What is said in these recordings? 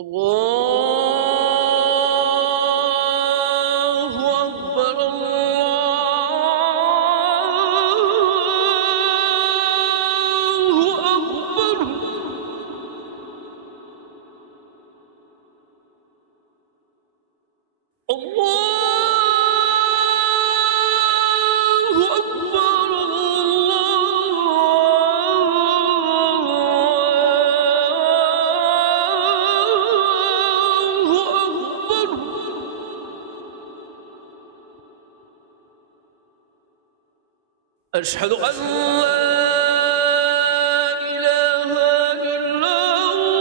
الله أكبر الله أكبر. الله أكبر الله أكبر. أشهد أن لا إله إلا الله.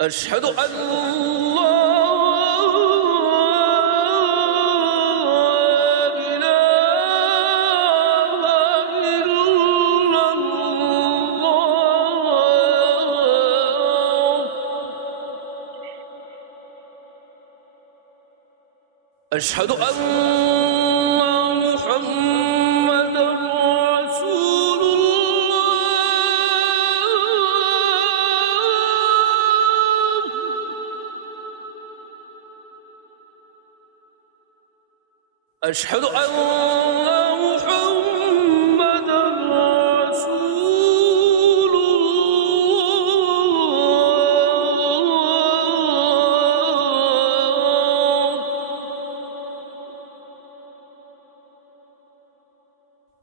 أشهد أن لا أشهد أن محمدًا رسول الله. أشهد أن محمدًا رسول الله.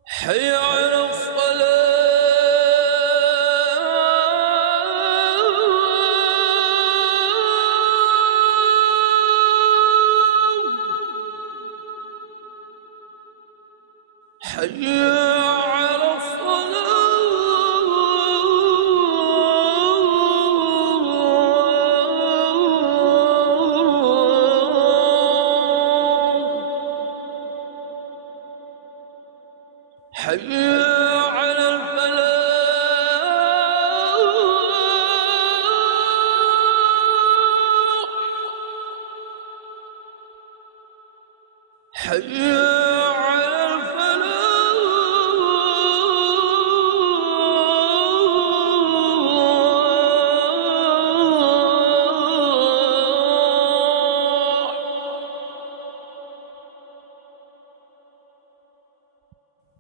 حي على الصلاة. حي على الصلاة. حي على الفلاح. حي على الفلاح.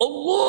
الله